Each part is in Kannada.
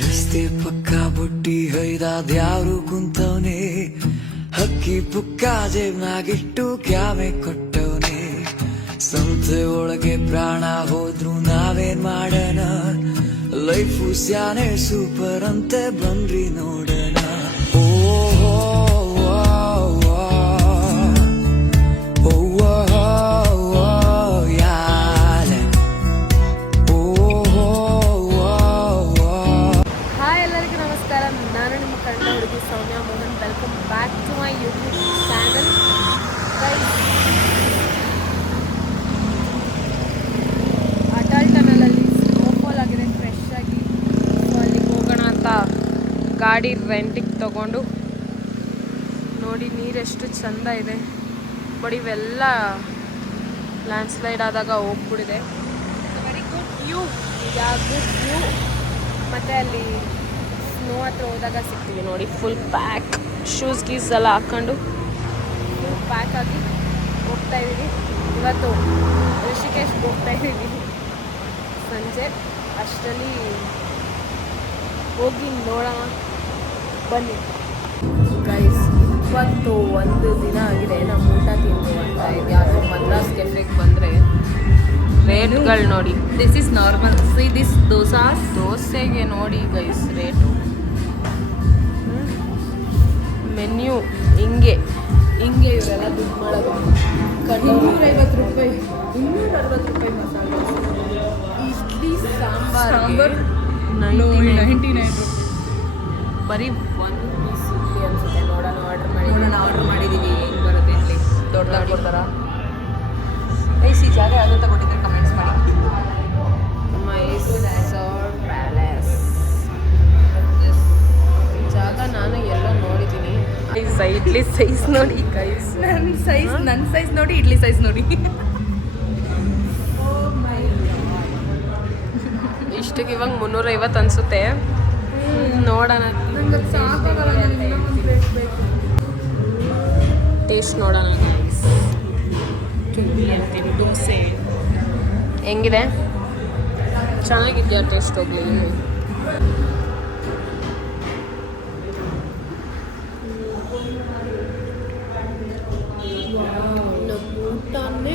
ರಸ್ತೆ ಪಕ್ಕ ಬುಟ್ಟಿ ಹೊಯ್ದಾದ್ಯಾರು ಕುಂತವನೆ, ಹಕ್ಕಿ ಪುಕ್ಕ ಜೇಬ್ನಾಗಿಟ್ಟು ಕ್ಯಾಮೆ ಕೊಟ್ಟವನೆ. ಸಂತೆ ಒಳಗೆ ಪ್ರಾಣ ಹೋದ್ರು ನಾವೇನ್ ಮಾಡೋಣ, ಲೈಫು ಸ್ಯಾನೆ ಸೂಪರ್ ಅಂತೆ ಬನ್ರಿ ನೋಡೋಣ. Saumya Mohan, welcome back to my YouTube channel. Atal ಟನಲಲ್ಲಿ ಸ್ನೋಫಾಲ್ ಆಗಿದೆ ಫ್ರೆಶ್ ಆಗಿ. ಸೊ ಅಲ್ಲಿಗೆ ಹೋಗೋಣ ಅಂತ ಗಾಡಿ ರೆಂಟಿಗೆ ತಗೊಂಡು ನೋಡಿ. ನೀರೆಷ್ಟು ಚೆಂದ ಇದೆ ಬಟ್ ಇವೆಲ್ಲ ಲ್ಯಾಂಡ್ ಸ್ಲೈಡ್ ಆದಾಗ ಹೋಗ್ಬಿಟ್ಟಿದೆ. Very good view, good view. ಮತ್ತು ಅಲ್ಲಿ ಸ್ನೋ ಹತ್ರ ಹೋದಾಗ ಸಿಗ್ತೀವಿ ನೋಡಿ. ಫುಲ್ ಪ್ಯಾಕ್ ಶೂಸ್ ಗೀಸ್ ಎಲ್ಲ ಹಾಕ್ಕೊಂಡು ಫುಲ್ ಪ್ಯಾಕ್ ಆಗಿ ಹೋಗ್ತಾ ಇದ್ದೀವಿ. ಇವತ್ತು ಋಷಿಕೇಶ್ಗೆ ಹೋಗ್ತಾ ಇದ್ದೀವಿ ಸಂಜೆ. ಅಷ್ಟರಲ್ಲಿ ಹೋಗಿ ನೋಡೋಣ ಬನ್ನಿ. ಗೈಸ್, ಇವತ್ತು ಒಂದು ದಿನ ಆಗಿದೆ ನಮ್ಮ ಊಟ ತಿಂದು ಅಂತ ಇದು ಯಾವುದೋ ಮದ್ರಾಸ್ ಕೆಫೆಗೆ ಬಂದರೆ ರೇಟ್ಗಳು ನೋಡಿ. This is normal. See this ದೋಸೆಗೆ ನೋಡಿ ಗೈಸ್ ರೇಟು. ಮೆನ್ಯೂ ಹಿಂಗೆ ಇವರೆಲ್ಲ ದುಡ್ಡು ಮಾಡೋದು. 250 ರೂಪಾಯಿ, 260 ರೂಪಾಯಿ ಮಸಾಲೆ. ಇಡ್ಲಿ ಸಾಂಬಾರ್ 99 ಬರೀ ಒಂದು ಪೀಸ್ ಇಡ್ಲಿ ಅನ್ಸುತ್ತೆ. ನೋಡೋಣ, ಆರ್ಡರ್ ಮಾಡಿದ್ದೀವಿ. ಹೆಂಗೆ ಬರುತ್ತೆ ಇಡ್ಲಿ? ದೊಡ್ಡದಾಗಿ ಕೊಡ್ತಾರಾ? ಈ ಜಾಗ ಯಾವುದು ತಗೊಂಡಿದ್ರೆ ಕಮೆಂಟ್ಸ್ ಮಾಡಿ. ಮೈಸೂರ್ ಪ್ಯಾಲೇಸ್ ಜಾಗ ನಾನು ಎಲ್ಲ ನೋಡಿದ್ದೀನಿ. ಇಡ್ಲಿ ಸೈಜ್ ನೋಡಿ ಗೈಸ್. ನನ್ನ ಸೈಜ್ ನೋಡಿ, ಇಡ್ಲಿ ಸೈಜ್ ನೋಡಿ. ಇಷ್ಟಕ್ಕೆ ಇವಾಗ 350 ಅನಿಸುತ್ತೆ. ನೋಡೋಣ, ಟೇಸ್ಟ್ ನೋಡೋಣ ಗೈಸ್. ಅಂತೀನಿ ದೋಸೆ ಹೆಂಗಿದೆ, ಚೆನ್ನಾಗಿದೆಯಾ ಟೇಸ್ಟ್? ಹೋಗ್ಲಿ.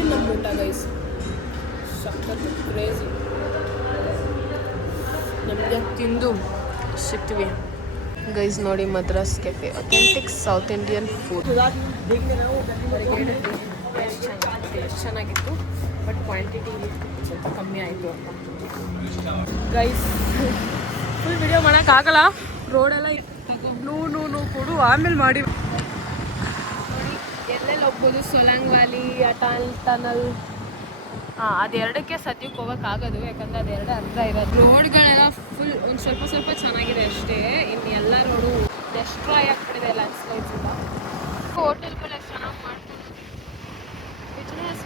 ನಮ್ಮ ಊಟ ಗೈಸ್ ಸಖತ್ತು ಕ್ರೇಜಿ. ನಮಗೆ ತಿಂದು ಸಿಗ್ತೀವಿ ಗೈಸ್. ನೋಡಿ, Madras cafe, authentic south Indian food. ಎಷ್ಟು ಚೆನ್ನಾಗಿತ್ತು ಬಟ್ ಕ್ವಾಂಟಿಟಿ ಸ್ವಲ್ಪ ಕಮ್ಮಿ ಆಯಿತು ಅಂತ ಗೈಸ್. ಫುಲ್ ವಿಡಿಯೋ ಮಾಡೋಕ್ಕಾಗಲ್ಲ, ರೋಡೆಲ್ಲ ನೂ ಕೊಡು ಆಮೇಲೆ ಮಾಡಿ. ಎಲ್ಲೆಲ್ಲಿ ಹೋಗ್ಬೋದು? ಸೊಲಾಂಗ್ ವ್ಯಾಲಿ, ಅಟಲ್ ಟನಲ್. ಅದೆರಡಕ್ಕೆ ಸದ್ಯಕ್ಕೆ ಹೋಗೋಕ್ಕಾಗೋದು, ಯಾಕಂದರೆ ಅದೆರಡು ಅರ್ಧ ಇರೋದು. ರೋಡ್ಗಳೆಲ್ಲ ಫುಲ್ ಒಂದು ಸ್ವಲ್ಪ ಚೆನ್ನಾಗಿದೆ ಅಷ್ಟೇ. ಇನ್ನು ಎಲ್ಲ ರೋಡು ಡೆಸ್ಟ್ರಾಯ್ ಆಗ್ಬಿಟ್ಟಿದೆ ಲ್ಯಾಂಡ್ ಸ್ಲೈಡ್ಸ್ ಇಂದ. ಹೋಟೆಲ್ಗಳು ಎಷ್ಟು ಚೆನ್ನಾಗಿ ಮಾಡ್ತಾರೆ. Business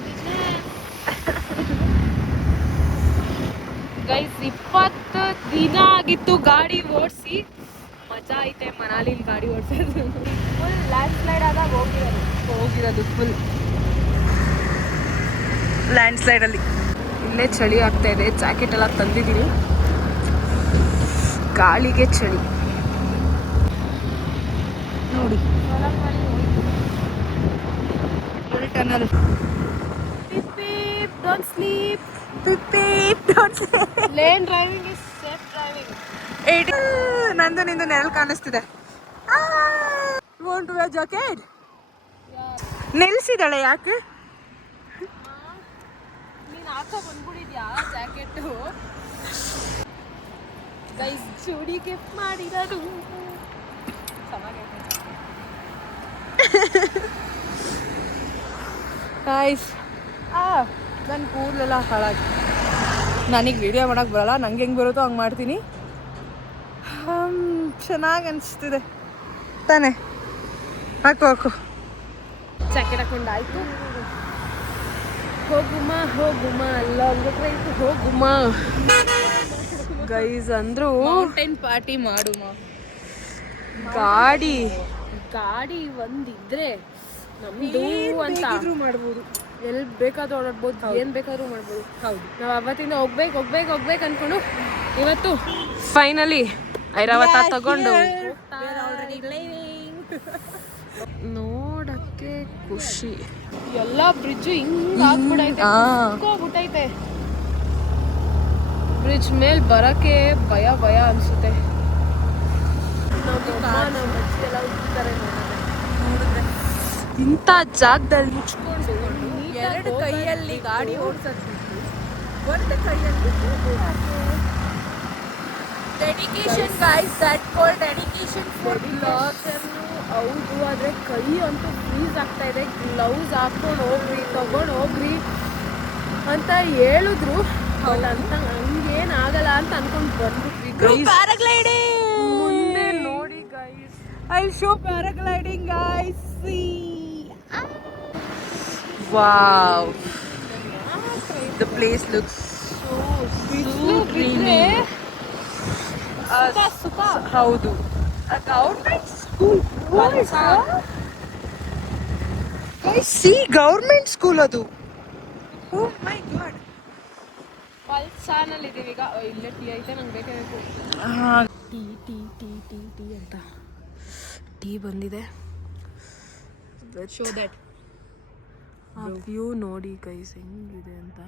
guys. 20 ದಿನ ಆಗಿತ್ತು ಗಾಡಿ ಓಡಿಸಿ. ಮಜಾ ಐತೆ ಮನಾಲಿಲಿ ಗಾಡಿ ಓಡಿಸೋದು. ಫುಲ್ ಲ್ಯಾಂಡ್ ಸ್ಲೈಡ್ ಆದಾಗ ಹೋಗಿರೋದು ಫುಲ್ ಲ್ಯಾಂಡ್ ಸ್ಲೈಡಲ್ಲಿ. ಇಲ್ಲೇ ಚಳಿ ಆಗ್ತಾ ಇದೆ. ಜಾಕೆಟ್ ಎಲ್ಲ ತಂದಿದ್ದೀನಿ, ಗಾಳಿಗೆ ಚಳಿ ನೋಡಿ. Tunnel. Don't sleep. Lane driving is safe driving. ನಂದು ನಿಂದು ನೆರಳು ಕಾಣಿಸ್ತಿದೆ. Want to wear jacket? ನಿಲ್ಸಿದಾಳೆ ಯಾಕೆ? ನೀನು ಹಾಕೋ ಬಂದ್ಬಿಟ್ಟಿದ್ಯಾ ಜಾಕೆಟು ಗೈಸ್. ಚೂಡಿ ಗಿಫ್ಟ್ ಮಾಡಿರೋದು ಚೆನ್ನಾಗೈತೆ ಗೈಸ್. ನನ್ನ ಕೂದಲೆಲ್ಲ ಹಾಳಾಗಿ, ನನಗೆ ವಿಡಿಯೋ ಮಾಡೋಕ್ಕೆ ಬರಲ್ಲ. ನಂಗೆ ಹೆಂಗೆ ಬರುತ್ತೋ ಹಂಗೆ ಮಾಡ್ತೀನಿ. ಚೆನ್ನಾಗಿ ಅನಿಸ್ತಿದೆ ತಾನೇ? ಹಾಕು. ಜಾಕೆಟ್ ಹಾಕೊಂಡಾಯ್ತು. ಹೋಗುಮ ಲಾಂಗ್ ಡ್ರೈವ್ ಹೋಗುಮ ಗೈಸ್. ಅಂದ್ರು ಮೌಂಟೇನ್ ಪಾರ್ಟಿ ಮಾಡುಮ. ಗಾಡಿ ಒಂದಿದ್ರೆ ನಮ್ದು ಅಂತ ಮಾಡ್ಬೋದು. ಎಲ್ಲಿ ಬೇಕಾದ್ರೂ ಓಡಾಡ್ಬೋದು, ಏನು ಬೇಕಾದ್ರೂ ಮಾಡ್ಬೋದು. ಹೌದು. ನಾವು ಅವತ್ತಿಂದ ಹೋಗ್ಬೇಕು ಅನ್ಕೊಂಡು ಇವತ್ತು ಫೈನಲಿ ಐರಾವತ ತಗೊಂಡು ನೋಡಕ್ಕೆ ಖುಷಿ. ಎಲ್ಲ ಬ್ರಿಡ್ಜು ಹಿಂಗ್ ಆಗ್ಬಿಟ್ಟೈತೆ. ಬ್ರಿಡ್ಜ್ ಮೇಲ್ ಬರಕ್ಕೆ ಭಯ ಭಯ ಅನ್ಸುತ್ತೆ. ಇಂಥ ಜಾಗದಲ್ಲಿ ಮುಚ್ಕೊಂಡು ಎರಡು ಕೈಯಲ್ಲಿ ಗಾಡಿ ಓಡಿಸೋದು, ಒಂದು ಕೈಯಲ್ಲಿ dedication guys, that call dedication for dedication. ಹೌದು, ಆದರೆ ಕೈ ಅಂತೂ ಫ್ರೀಸ್ ಆಗ್ತಾ ಇದೆ. ಗ್ಲೌಸ್ ಹಾಕ್ಕೊಂಡು ಹೋಗ್ರಿ, ತಗೊಂಡು ಹೋಗ್ರಿ ಅಂತ ಹೇಳಿದ್ರು. ಅಂತ ಹಂಗೇನಾಗಲ್ಲ ಅಂತ ಅನ್ಕೊಂಡು ಬಂದ್ಬಿಟ್ವಿ ಗೈಸ್. ಪ್ಯಾರಾಗ್ಲೈಡಿಂಗ್ ಮುಂದೆ ನೋಡಿ guys, I show paragliding guys. Wow, The place looks ಬಿಸಿಲು ಬಿದ್ರೆ ಸುಖ. ಹೌದು. Government school. C government school ಅದು. ಓ ಮೈ ಗಾಡ್. ಪಲ್ಸಾನಲ್ಲಿ ಇದೀವಿ ಈಗ. ಇಲ್ಲೇ ಟೀ ಐತೆ, ನಂಗೆ ಬೇಕೇ ಬೇಕು. Tea tea tea tea tea ಅಂತ ಟೀ ಬಂದಿದೆ. ಶೋ ದಟ್ ವ್ಯೂ ನೋಡಿ ಗೈಸ್ ಹೆಂಗಿದೆ ಅಂತ.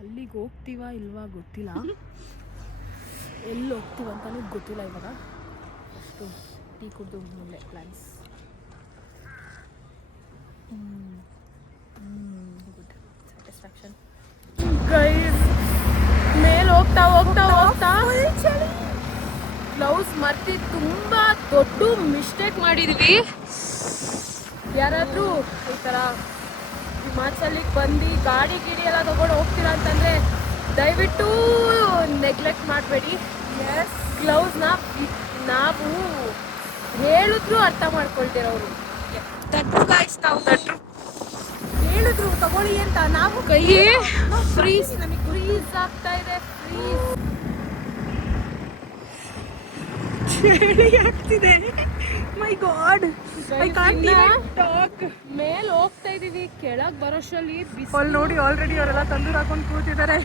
ಅಲ್ಲಿಗೆ ಹೋಗ್ತೀವಾ ಇಲ್ವಾ ಗೊತ್ತಿಲ್ಲ, ಎಲ್ಲಿ ಹೋಗ್ತೀವ ಅಂತಲೂ ಗೊತ್ತಿಲ್ಲ ಇವಾಗ. ಅಷ್ಟು ಟೀ ಕುಡಿದು ಒಳ್ಳೆ ಪ್ಲ್ಯಾನ್ಸ್. Good satisfaction guys. ಮೇಲೆ ಹೋಗ್ತಾ ಹೋಗ್ತಾ ಹೋಗ್ತಾ ಗ್ಲೌಸ್ ಮರ್ತಿ ತುಂಬ ದೊಡ್ಡ ಮಿಸ್ಟೇಕ್ ಮಾಡಿದ್ವಿ. ಯಾರಾದರೂ ಈ ಥರ ಹಿಮಾಚಲಿಗೆ ಬಂದು ಗಾಡಿ ಎಲ್ಲ ತಗೊಂಡು ಹೋಗ್ತೀರಾ ಅಂತಂದರೆ ದಯವಿಟ್ಟು ನೆಗ್ಲೆಕ್ಟ್ ಮಾಡಬೇಡಿ. ಗ್ಲೌಸ್ನ ನಾವು ಹೇಳಿದ್ರು ಅರ್ಥ ಮಾಡ್ಕೊಳ್ತೀರವರು. ನಾವು ಹೇಳಿದ್ರು ತಗೊಳ್ಳಿ ಅಂತ, ನಾವು ಕೈ ಫ್ರೀಸ್, ನಮಗೆ ಫ್ರೀಸ್ ಆಗ್ತಾ ಇದೆ. ಫ್ರೀಸ್ ಚಳಿ ಆಗ್ತಿದೆ. My god, I can't even talk. ಮೇಲೆ ಹೋಗ್ತಾ ಇದೀವಿ, ಕೆಳಗೆ ಬರೋಷ್ಟರಲ್ಲಿ ಅಲ್ಲಿ ನೋಡಿ ಆಲ್ರೆಡಿ ಅವರೆಲ್ಲ ತಂದೂರು ಹಾಕೊಂಡು ಕೂತಿದ್ದಾರೆ.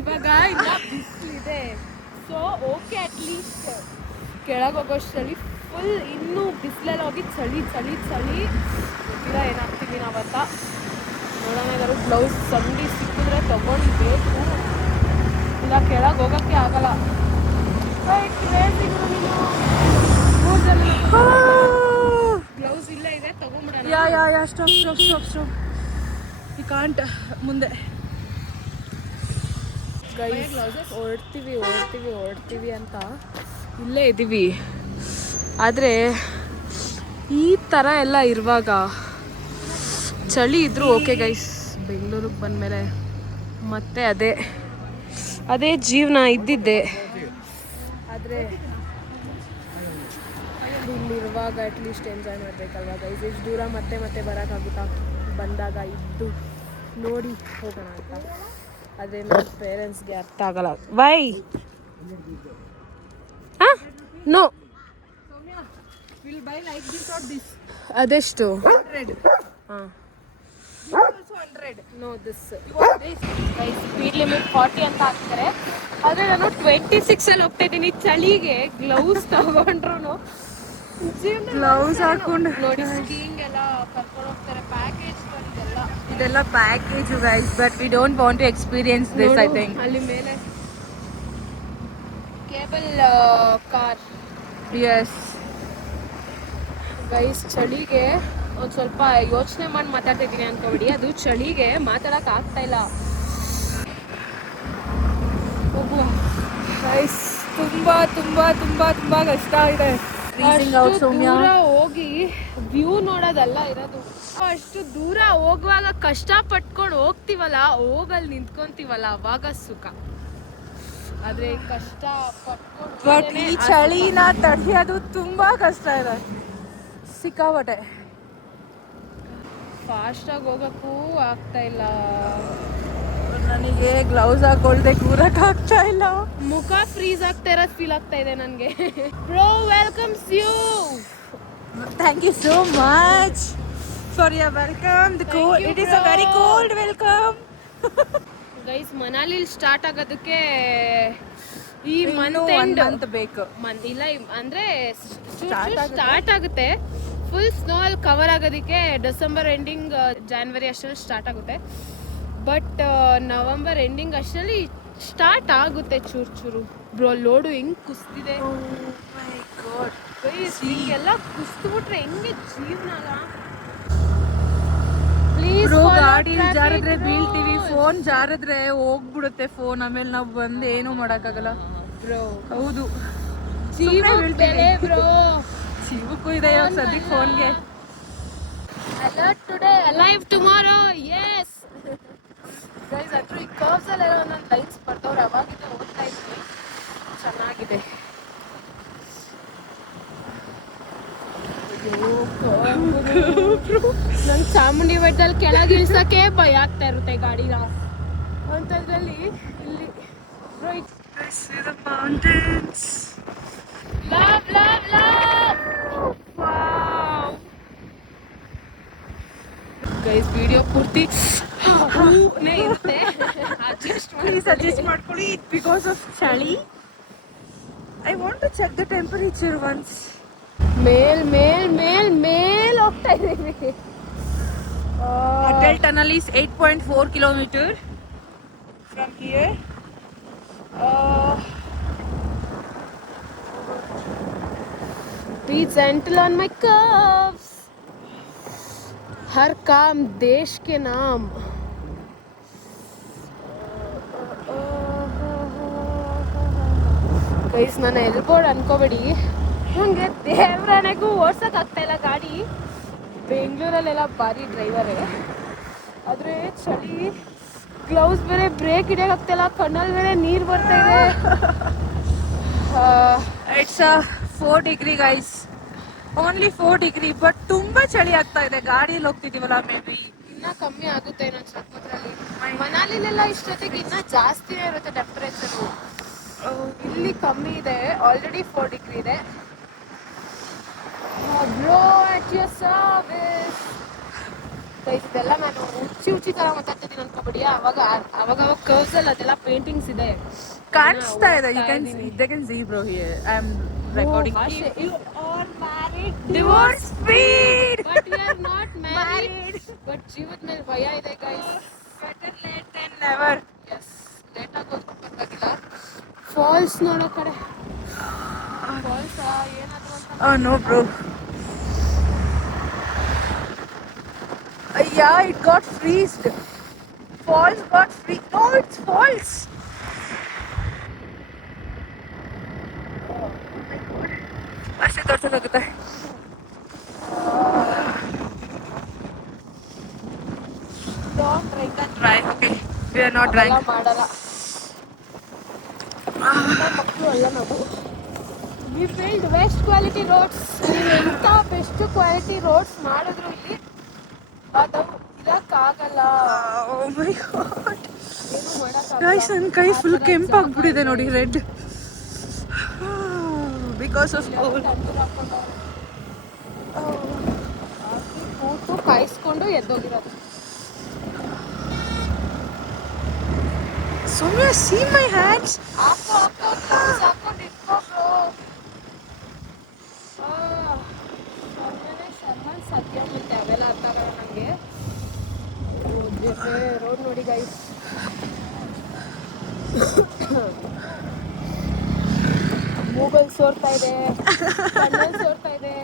ಇವಾಗ ಇನ್ನ ಬಿಸಿಲಿದೆ. ಸೊ ಓಕೆ, ಅಟ್ಲೀಸ್ಟ್ ಕೆಳಗೆ ಹೋಗೋಷ್ಟರಲ್ಲಿ ಫುಲ್ ಇನ್ನೂ ಬಿಸಿಲೆಲ್ಲ ಹೋಗಿ ಚಳಿ ಚಳಿ ಚಳಿ. ಗೊತ್ತಿಲ್ಲ ಏನಾಗ್ತೀವಿ ನಾವತ್ತ. ನೋಡೋಣ, ಏನಾದ್ರು ಬ್ಲೌಸ್ ಸಂಡಿ ಸಿಕ್ಕಿದ್ರೆ ತಗೊಂಡ್ಬೇಕು, ಇಲ್ಲ ಕೆಳಗೆ ಹೋಗೋಕ್ಕೆ ಆಗಲ್ಲ. ಗ್ಲೌಸ್ ಇಲ್ಲ ಇದೆ, ತಗೊಂಡ್ಬಿಡೋಣ. Yeah stop. You can't. ಮುಂದೆ ಗೈಸ್ ಹೊರಡ್ತೀವಿ ಅಂತ ಇಲ್ಲೇ ಇದ್ದೀವಿ. ಆದರೆ ಈ ಥರ ಎಲ್ಲ ಇರುವಾಗ ಚಳಿ ಇದ್ರೂ ಓಕೆ ಗೈಸ್. ಬೆಂಗಳೂರಿಗೆ ಬಂದಮೇಲೆ ಮತ್ತೆ ಅದೇ ಜೀವನ ಇದ್ದಿದ್ದೆ. ಆದರೆ ಇಲ್ಲಿರುವಾಗ ಅಟ್ಲೀಸ್ಟ್ ಎಂಜಾಯ್ ಮಾಡಬೇಕಲ್ವ ಗೈಸ್. ಇಷ್ಟು ದೂರ ಮತ್ತೆ ಬರೋಕ್ಕಾಗುತ್ತಾ? ಬಂದಾಗ ಇದ್ದು ನೋಡಿ ಹೋಗೋಣ ಅಂತ. ಆದರೆ ನನ್ನ ಪೇರೆಂಟ್ಸ್ಗೆ ಅರ್ಥ ಆಗಲ್ಲ. ವೈ ನೋ ಅದೆಷ್ಟು? ಹಾಂ, ನೋ ದಿಸ್ ಸ್ಪೀಡ್ ಲಿಮಿಟ್ 40 ಅಂತ ಹಾಕ್ತಾರೆ. ಆದರೆ ನಾನು 26 ಹೋಗ್ತಾ ಇದ್ದೀನಿ. ಚಳಿಗೆ ಗ್ಲೌಸ್ ತಗೊಂಡ್ರು ಗ್ಲೌಸ್ ಹಾಕೊಂಡು ನೋಡಿ. ಸ್ಕೀಯಿಂಗ್ ಎಲ್ಲ ಕರ್ಕೊಂಡು ಹೋಗ್ತಾರೆ, ಪ್ಯಾಕೇಜ್ ಇದೆಲ್ಲ package guys, but we don't want to experience this. I think ಅಲ್ಲಿ ಮೇಲೆ ಕೇಬಲ್ ಕಾರ್. ಎಸ್ ಗೈಸ್, ಚಳಿಗೆ ಒಂದು ಸ್ವಲ್ಪ ಯೋಚನೆ ಮಾಡಿ ಮಾತಾಡ್ತಿದ್ದೀನಿ ಅನ್ಕೋಬಿಡಿ. ಅದು ಚಳಿಗೆ ಮಾತಾಡಕ್ ಆಗ್ತಾ ಇಲ್ಲ. ಗೈಸ್, ತುಂಬಾ ಕಷ್ಟ ಇದೆ. ದೂರ ಹೋಗಿ ವ್ಯೂ ನೋಡೋದಲ್ಲ ಇರೋದು. ಅಷ್ಟು ದೂರ ಹೋಗುವಾಗ ಕಷ್ಟ ಪಟ್ಕೊಂಡು ಹೋಗ್ತೀವಲ್ಲ, ಹೋಗಲ್ಲಿ ನಿಂತ್ಕೊಂತೀವಲ್ಲ, ಅವಾಗ ಸುಖ. ಆದ್ರೆ ಕಷ್ಟ ಬಟ್ ಈ ಚಳಿನ ತಡೆಯೋದು ತುಂಬಾ ಕಷ್ಟ ಇದೆ, ಸಿಕ್ಕಾಪಟ್ಟೆ. ಫಾಸ್ಟಾಗಿ ಹೋಗೋಕ್ಕೂ ಆಗ್ತಾ ಇಲ್ಲ. ನನಗೆ ಗ್ಲೌಸ್ ಹಾಕೊಳ್ದೆ ಕೂರಕ್ ಆಗ್ತಾ ಇಲ್ಲ. ಮುಖ ಫ್ರೀಸ್ ಆಗ್ತಾ ಇರೋದು ಫೀಲ್ ಆಗ್ತಾ ಇದೆ ನನಗೆ. Bro welcomes you. Thank you so much for your welcome. It is a very cold welcome. Guys, ಮನಾಲಿಲಿ ಸ್ಟಾರ್ಟ್ ಆಗೋದಕ್ಕೆ ಈ ಇನ್ನೂ ಮಂತ್ one ಎಂಡ್ month ಬೇಕು. ಇಲ್ಲ ಅಂದ್ರೆ Start ಆಗುತ್ತೆ. ಸ್ಟಾರ್ಟ್ ಆಗುತ್ತೆ. ಫುಲ್ ಸ್ನೋ ಅಲ್ಲಿ ಕವರ್ ಆಗೋದಕ್ಕೆ ಡಿಸೆಂಬರ್ ಎಂಡಿಂಗ್ ಜಾನ್ವರಿ ಅಷ್ಟರಲ್ಲಿ ಸ್ಟಾರ್ಟ್ ಆಗುತ್ತೆ. ಬಟ್ ನವೆಂಬರ್ ಎಂಡಿಂಗ್ ಅಷ್ಟರಲ್ಲಿ ಸ್ಟಾರ್ಟ್ ಆಗುತ್ತೆ ಚೂರು ಬ್ರೋ. ಲೋಡು ಹೆಂಗ್ ಕುಸ್ತಿದೆ ಹಿಂಗೆಲ್ಲ ಕುಸ್ತು ಹೆಂಗೆ ಜೀವನ. ಬ್ರೋ ಗಾಡಿ ಜಾರಿದ್ರೆ ಬೀಳ್ತೀವಿ, ಫೋನ್ ಜಾರಿದ್ರೆ ಹೋಗ್ಬಿಡುತ್ತೆ ಫೋನ್, ಆಮೇಲೆ ನಾವು ಬಂದು ಏನೂ ಮಾಡೋಕ್ಕಾಗಲ್ಲ ಬ್ರೋ. ಹೌದು, ಜೀವ ಬೆಲೆ ಬ್ರೋ. ಜೀವಕ್ಕೂ ಇದೆ ಇವಾಗ ಸದ್ಯಕ್ಕೆ ಫೋನ್ಗೆ. Alert today alive tomorrow. Yes guys, ಅಂತೂ ಈ ಕರ್ವ್ಸ್ ಅಲ್ಲಿ ಒಂದೊಂದು ಲೈನ್ಸ್ ಬರ್ತಾವ್ರೆ. ಅವಾಗಿಂದ ಓದ್ತಾ ಇದ್ವಿ, ಚೆನ್ನಾಗಿದೆ. ನಂಗೆ ಚಾಮುಂಡಿ ಬೆಟ್ಟದಲ್ಲಿ ಕೆಳಗೆ ಇಳ್ಸಕ್ಕೆ ಭಯ ಆಗ್ತಾ ಇರುತ್ತೆ ಗಾಡಿನ. ಅಂಥದ್ರಲ್ಲಿ ಇಲ್ಲಿ ಗೈಸ್ ವಿಡಿಯೋ ಪೂರ್ತಿ ಇರುತ್ತೆ. ಅಡ್ಜಸ್ಟ್ ಮಾಡ್ಕೊಳ್ಳಿ, ಬಿಕಾಸ್ ಆಫ್ ಚಳಿ. I want to check the temperature once. ಮೇಲ್ ಹೋಗ್ತಾ ಇದೀವಿ. Atal tunnel is 8.4 kilometer from here. Be gentle on my curves. हर काम देश के नाम. ಗೈಸ್, ನಾನು ಎಲ್ಬೋರ್ಡ್ ಅನ್ಕೋಬೇಡಿ, ನನಗೆ ದೇವ್ರಾಣೆಗೂ ಓಡ್ಸಕ್ ಆಗ್ತಾ ಇಲ್ಲ ಗಾಡಿ. ಬೆಂಗಳೂರಲ್ಲೆಲ್ಲ ಭಾರಿ ಡ್ರೈವರೇ, ಆದರೆ ಚಳಿ, ಗ್ಲೌಸ್ ಬೇರೆ, ಬ್ರೇಕ್ ಹಿಡಿಯೋಕೆ ಆಗ್ತಾಯಿಲ್ಲ, ಕಣ್ಣಲ್ಲಿ ಬೇರೆ ನೀರು ಬರ್ತಾ ಇದೆ. It's 4 degree guys, only 4 degree, but ತುಂಬಾ ಚಳಿ ಆಗ್ತಾ ಇದೆ. ಗಾಡಿಯಲ್ಲಿ ಹೋಗ್ತಿದೀವಲ್ಲ, ಮೇ ಬಿ ಇನ್ನ ಕಮ್ಮಿ ಆಗುತ್ತೆ ಇನ್ನೊಂದು ಸ್ವಲ್ಪದ್ರಲ್ಲಿ. ಮನಾಲಿಲೆಲ್ಲ ಇಷ್ಟೊತ್ತಿಗೆ ಇನ್ನ ಜಾಸ್ತಿನೇ ಇರುತ್ತೆ ಟೆಂಪರೇಚರು. ಇಲ್ಲಿ ಕಮ್ಮಿ ಇದೆ, ಆಲ್ರೆಡಿ 4 ಡಿಗ್ರಿ ಇದೆ. Bro at your service. ಇದೆಲ್ಲ ನಾನು ಹುಚ್ಚಿ ತರ ಮಾತಾಡ್ತಿದ್ದೀನಿ ಅನ್ಕೋಬೇಡಿ. ಅವಾಗ ಕರ್ವ್ಸ್ ಅಲ್ಲಿ ಅದೆಲ್ಲ ಪೇಂಟಿಂಗ್ಸ್ ಇದೆ, ಕಾಣಿಸ್ತಾ ಇದೆ. You can see, they can see bro here. I am recording. You are married, Divorce speed. but you are not married. But ಜೀವದ ಮೇಲೆ ಭಯ ಇದೆ guys. Better late than never. Yes, late ಆಗಿ ಹೋದ್ರೂ ಪರವಾಗಿಲ್ಲ. ಫಾಲ್ಸ್ ನೋಡೋ ಕಡೆ ಫಾಲ್ಸ್ ಏನಾದ್ರು ಅಂತ. Oh no bro. Yeah, it got freezed. Falls got freezed. No, it's false. ಅಷ್ಟೇ ತೋರ್ಸೋಕ್ಕಾಗುತ್ತೆ. Don't drink and Try. Okay. We are not drank. ಮಾಡಲ್ಲ ಮಕ್ಕಳು ಅಲ್ಲ ನಾವು. We feeled best quality roads. ನೀವು ಎಂಥ ಬೆಸ್ಟ್ ಕ್ವಾಲಿಟಿ ರೋಡ್ಸ್ ಮಾಡಿದ್ರು ಇಲ್ಲಿ ಅದು ಇರಕ್ಕಾಗಲ್ಲ. Oh my god. ಏನು ಮಾಡೋಕ್ಕಾಗಲ್ಲ. Guys, ನನ್ನ ಕೈ ಫುಲ್ ಕೆಂಪಾಗ್ಬಿಟ್ಟಿದೆ ನೋಡಿ, ರೆಡ್. Because of cold. ಕೂತು ಕಾಯಿಸ್ಕೊಂಡು ಎದ್ದೋಗಿರೋದು. Soumya, see my hands. ಹಾಕೊಂಡು ಇಟ್ಕೊಂಡು ಸತ್ಯ ಮತ್ತೆ ಅವೆಲ್ಲ ಅರ್ಥ ಆಗಲ್ಲ ನನಗೆ. ರೋಡ್ ನೋಡಿ ಗೈಸ್, ಮೂಗಲ್ಲಿ ಸೋರ್ತಾ ಇದೆ, ಕಣ್ಣಲ್ಲಿ ಸೋರ್ತಾ ಇದೆ,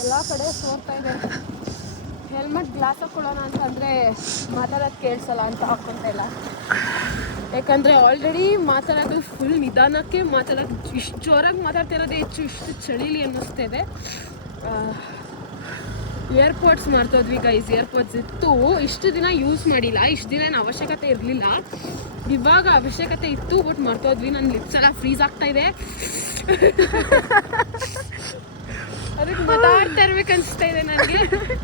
ಎಲ್ಲ ಕಡೆ ಸೋರ್ತಾ ಇದೆ. ಹೆಲ್ಮೆಟ್ ಗ್ಲಾಸ್ ಹಾಕೊಳ್ಳೋಣ ಅಂತಂದರೆ ಮಾತಾಡೋದು ಕೇಳಿಸಲ್ಲ ಅಂತ ಹಾಕ್ಕೊಂತ ಇಲ್ಲ. ಯಾಕಂದರೆ ಆಲ್ರೆಡಿ ಮಾತಾಡೋದು ಫುಲ್ ನಿಧಾನಕ್ಕೆ ಮಾತಾಡೋದು, ಇಷ್ಟು ಜೋರಾಗಿ ಮಾತಾಡ್ತಿರೋದೇ ಹೆಚ್ಚು, ಇಷ್ಟು ಚಳಿಲಿ ಅನ್ನಿಸ್ತಿದೆ. Airports ಮಾಡ್ತೋದ್ವಿ guys. ಏರ್ಪೋರ್ಟ್ಸ್ ಇತ್ತು, ಇಷ್ಟು ದಿನ ಯೂಸ್ ಮಾಡಿಲ್ಲ, ಇಷ್ಟು ದಿನ ಏನು ಅವಶ್ಯಕತೆ ಇರಲಿಲ್ಲ. ಇವಾಗ ಅವಶ್ಯಕತೆ ಇತ್ತು, ಬಟ್ ಮರ್ತೋದ್ವಿ. ನನ್ನ ಲಿಪ್ಸ್ ಎಲ್ಲ ಫ್ರೀಸ್ ಆಗ್ತಾ ಇದೆ. ಅದಕ್ಕೆ ಮಾತಾಡ್ತಾ ಇರ್ಬೇಕನ್ನಿಸ್ತಾ ಇದೆ ನನಗೆ.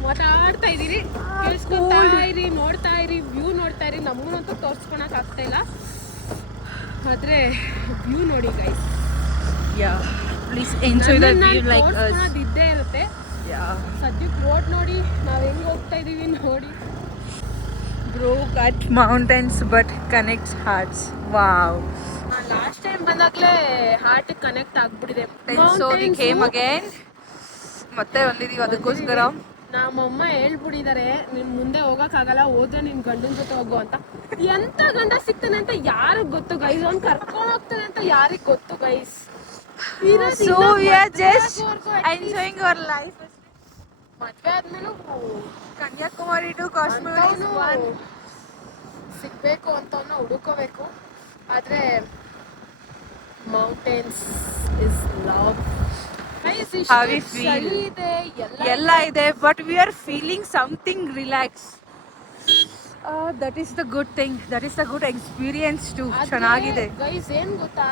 ಮಾತಾಡ್ತಾ ಇದ್ದೀರಿ, ಕೇಳಿಸ್ಕೊತಾ ಇರಿ, ನೋಡ್ತಾ ಇರಿ, ವ್ಯೂ ನೋಡ್ತಾ ಇರಿ. ನಮಗಂತೂ ತೋರಿಸ್ಕೊಳಕ್ ಆಗ್ತಾ ಇಲ್ಲ, ಆದರೆ ವ್ಯೂ ನೋಡಿ guys. Yeah, please enjoy the view like us. ಇದ್ದೇ ಇರುತ್ತೆ. ಸದ್ಯಕ್ಕೆ ರೋಡ್ ನೋಡಿ, ನಾವು ಹೆಂಗೆ ಹೋಗ್ತಾ ಇದ್ದೀವಿ ನೋಡಿ. Bro cut mountains but connects hearts. Wow. Last time ಬಂದಾಗ ನೋಡ್ದಾಗ್ಲೇ ಹಾರ್ಟ್ ಕನೆಕ್ಟ್ ಆಗ್ಬಿಟ್ಟಿದೆ. ಸೊ ವಿ ಕೇಮ್ ಅಗೇನ್, ಮತ್ತೆ ಬಂದಿದೀವಿ ಅದಕ್ಕೋಸ್ಕರ. ನಮ್ಮಮ್ಮ ಹೇಳ್ಬಿಟ್ಟಿದ್ದಾರೆ, ನಿನ್ ಮುಂದೆ ಹೋಗಕ್ಕಾಗಲ್ಲ, ಹೋದ್ರೆ ನಿನ್ ಗಂಡನ ಜೊತೆ ಹೋಗು ಅಂತ. ಎಂತ ಗಂಡ ಸಿಗ್ತಾನೆ ಅಂತ ಯಾರಿಗ್ ಗೊತ್ತು ಗೈಸ್, ಅವ್ನ್ ಕರ್ಕೊಂಡ್ ಹೋಗ್ತಾನೆ ಅಂತ ಯಾರಿಗ್ ಗೊತ್ತು guys. So we are just enjoying our life. ಮದ್ವೆ ಆದ್ಮೇಲೂ ಕನ್ಯಾಕುಮಾರಿ ಟು ಕಾಶ್ಮೀರ್ ಸಿಗ್ಬೇಕು ಅಂತವನ್ನ ಹುಡುಕೋಬೇಕು. ಆದ್ರೆ mountains is love. How we feel. ಎಲ್ಲ ಇದೆ, but we are feeling something relax. That is the good thing, that is the good experience too. ಚೆನ್ನಾಗಿದೆ ಗೈಸ್. ಏನ್ ಗೊತ್ತಾ,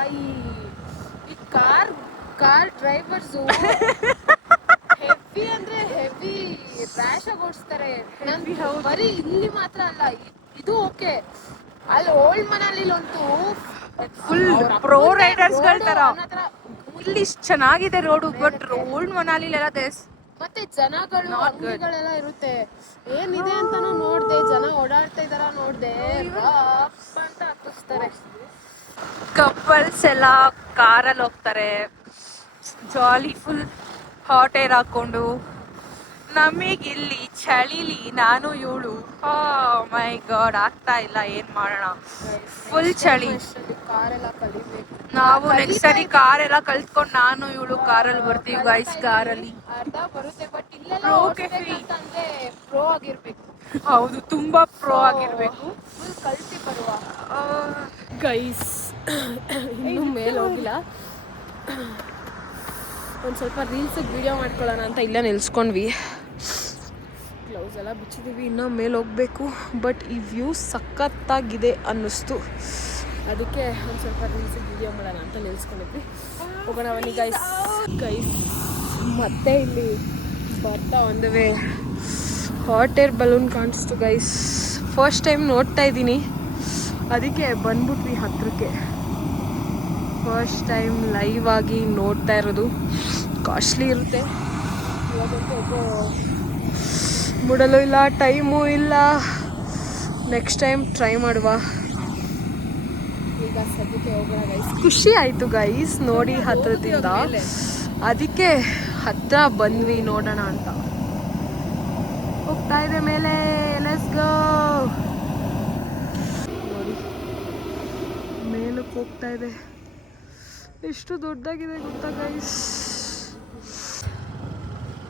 ಈ ಕಾರ್ ಡ್ರೈವರ್ಸು ಹೆವಿ ಅಂದ್ರೆ ಹೆವಿ ರ್ಯಾಶ್ ಆಗಿ ಓಡಿಸ್ತಾರೆ. ಬರೀ ಇಲ್ಲಿ ಮಾತ್ರ ಅಲ್ಲ, ಇದು ಓಕೆ, ಅಲ್ಲಿ ಓಲ್ಡ್ ಮನಾಲಿಲಂತೂ ಫುಲ್ ಪ್ರೋ ರೈಡರ್ಸ್ ಗಳ ತರ. ಇಲ್ಲಿ ಚೆನ್ನಾಗಿದೆ ರೋಡು, ಬಟ್ ಓಲ್ಡ್ ಮನಾಲಿಲೆಲ್ಲ ಮತ್ತೆ ಜನಗಳು ಅಂಗಡಿಗಳೆಲ್ಲ ಇರುತ್ತೆ. ಏನಿದೆ ಅಂತಾನು ನೋಡ್ದೆ, ಜನ ಓಡಾಡ್ತಾ ಇದಾರ ನೋಡ್ದೆ, ಅಂತ ಹತ್ತಿಸ್ತಾರೆ. ಕಪಲ್ಸ್ ಎಲ್ಲ ಕಾರಲ್ಲಿ ಹೋಗ್ತಾರೆ, ಜಾಲಿ, ಫುಲ್ ಹಾಟ್ ಏರ್ ಹಾಕೊಂಡು. ನಮಗಿಲ್ಲಿ ಚಳಿಲಿ ನಾನು ಇವಳು, ಮೈ ಗಾಡ್, ಆಗ್ತಾ ಇಲ್ಲ, ಏನ್ ಮಾಡೋಣ, ಫುಲ್ ಚಳಿ. ಕಾರೆಲ್ಲ ಕಲಿಬೇಕು ನಾವು ನೆಕ್ಸ್ಟ್ ಸರಿ ಕಾರ್ ಎಲ್ಲ ಕಲ್ತ್ಕೊಂಡು ನಾನು ಇವಳು ಕಾರಲ್ಲಿ ಬರ್ತೀವಿ ಗೈಸ್. ಕಾರಲ್ಲಿ ಅರ್ಧ ಬರುತ್ತೆ, ಬಟ್ ಇಲ್ಲೆಲ್ಲ ಪ್ರೋ ಆಗಿರ್ಬೇಕು. ಹೌದು, ತುಂಬಾ ಪ್ರೋ ಆಗಿರ್ಬೇಕು. ಫುಲ್ ಕಲ್ತಿ ಬರುವ ಗೈಸ್. ಇನ್ನೂ ಮೇಲೆ ಹೋಗಿಲ್ಲ, ಒಂದು ಸ್ವಲ್ಪ ರೀಲ್ಸಿಗೆ ವಿಡಿಯೋ ಮಾಡ್ಕೊಳ್ಳೋಣ ಅಂತ ಇಲ್ಲೇ ನಿಲ್ಸ್ಕೊಂಡ್ವಿ. ಗ್ಲೌಸ್ ಎಲ್ಲ ಬಿಚ್ಚಿದ್ದೀವಿ, ಇನ್ನೂ ಮೇಲೆ ಹೋಗ್ಬೇಕು. ಬಟ್ ಈ ವ್ಯೂ ಸಖತ್ತಾಗಿದೆ ಅನ್ನಿಸ್ತು, ಅದಕ್ಕೆ ಒಂದು ಸ್ವಲ್ಪ ರೀಲ್ಸಿಗೆ ವಿಡಿಯೋ ಮಾಡೋಣ ಅಂತ ನಿಲ್ಸ್ಕೊಂಡಿದ್ವಿ. ಹೋಗೋಣ ಬನ್ನಿ ಗೈಸ್. ಮತ್ತೆ ಇಲ್ಲಿ ಬರ್ತಾ ಒಂದುವೇ ಹಾಟ್ ಏರ್ ಬಲೂನ್ ಕಾಣಿಸ್ತು ಗೈಸ್. ಫಸ್ಟ್ ಟೈಮ್ ನೋಡ್ತಾ ಇದ್ದೀನಿ, ಅದಕ್ಕೆ ಬಂದ್ಬಿಟ್ವಿ ಹತ್ರಕ್ಕೆ. ಫಸ್ಟ್ ಟೈಮ್ ಲೈವ್ ಆಗಿ ನೋಡ್ತಾ ಇರೋದು. ಕಾಸ್ಟ್ಲಿ ಇರುತ್ತೆ, ಇವಾಗಂತೂ ಒಬ್ಬ ಮುಡಲು ಇಲ್ಲ, ಟೈಮು ಇಲ್ಲ. ನೆಕ್ಸ್ಟ್ ಟೈಮ್ ಟ್ರೈ ಮಾಡುವ. ಈಗ ಸದ್ಯಕ್ಕೆ ಹೋಗೋಣ ಗೈಸ್. ಖುಷಿ ಆಯಿತು ಗೈಸ್ ನೋಡಿ ಹತ್ರದಿಂದ, ಅದಕ್ಕೆ ಹತ್ರ ಬಂದ್ವಿ ನೋಡೋಣ ಅಂತ. ಹೋಗ್ತಾ ಇದೆ ಮೇಲೆ, ಲೆಟ್ಸ್ ಗೋ. ನೋಡಿ ಮೇಲಕ್ಕೆ ಹೋಗ್ತಾ ಇದೆ, ಎಷ್ಟು ದೊಡ್ಡದಾಗಿದೆ ಗೊತ್ತಾ guys.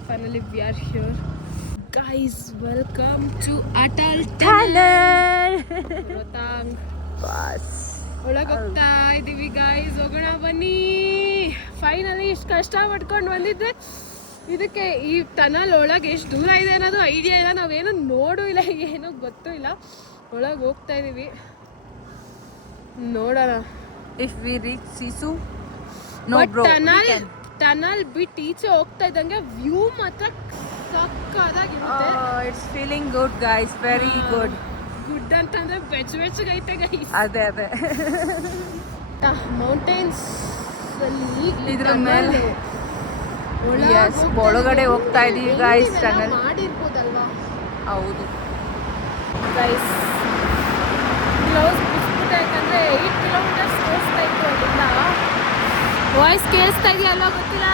Finally we are here guys. Welcome to Atal tunnel. ಒಳಗೆ ಹೋಗ್ತಾ ಇದೀವಿ ಗೈಸ್, ಹೋಗೋಣ ಬನ್ನಿ. ಫೈನಲಿ ಇಷ್ಟು ಕಷ್ಟ ಪಟ್ಕೊಂಡು ಬಂದಿದ್ದೆ. ಇದಕ್ಕೆ ಈ ಟನಲ್ ಒಳಗೆ ಎಷ್ಟು ದೂರ ಇದೆ ಅನ್ನೋದು ಐಡಿಯಾ ಇಲ್ಲ, ನಾವೇನು ನೋಡೂ ಇಲ್ಲ, ಏನೂ ಗೊತ್ತೂ ಇಲ್ಲ. ಒಳಗೆ ಹೋಗ್ತಾ ಇದೀವಿ, ನೋಡೋಣ. If we reach Sissu, tunnel ಬಿಟ್ಟು ಈಚೆ ಹೋಗ್ತಾ ಇದ್ದಂಗೆ ವ್ಯೂ ಮಾತ್ರ ಸಕ್ಕದಾಗಿರುತ್ತೆ. It's feeling good guys, very good. Good ಅಂತಂದ್ರೆ ಬೆಚ್ಚಗೈತೆ ಗೈಸ್. ಅದೇ ಮೌಂಟೇನ್ಸ್ ಇದ್ರ ಮೇಲೆ ಒಳಗಡೆ ಹೋಗ್ತಾ ಇದೀವಿ ಗೈಸ್. ಟನಲ್ ಮಾಡಿರ್ಬೋದಲ್ವಾ? ಹೌದು ಗೈಸ್, ಗ್ಲೌಸ್ ಬಿಚ್ಬಿಟ್ಟೆ, ಯಾಕಂದ್ರೆ 8 ಕಿಲೋಮೀಟರ್ಸ್ ತೋರಿಸ್ತಾ ಇತ್ತು ಅಲ್ಲಿಂದ. ವಾಯ್ಸ್ ಕೇಳಿಸ್ತಾ ಇದೆಯಲ್ವ ಗೊತ್ತಿಲ್ಲ.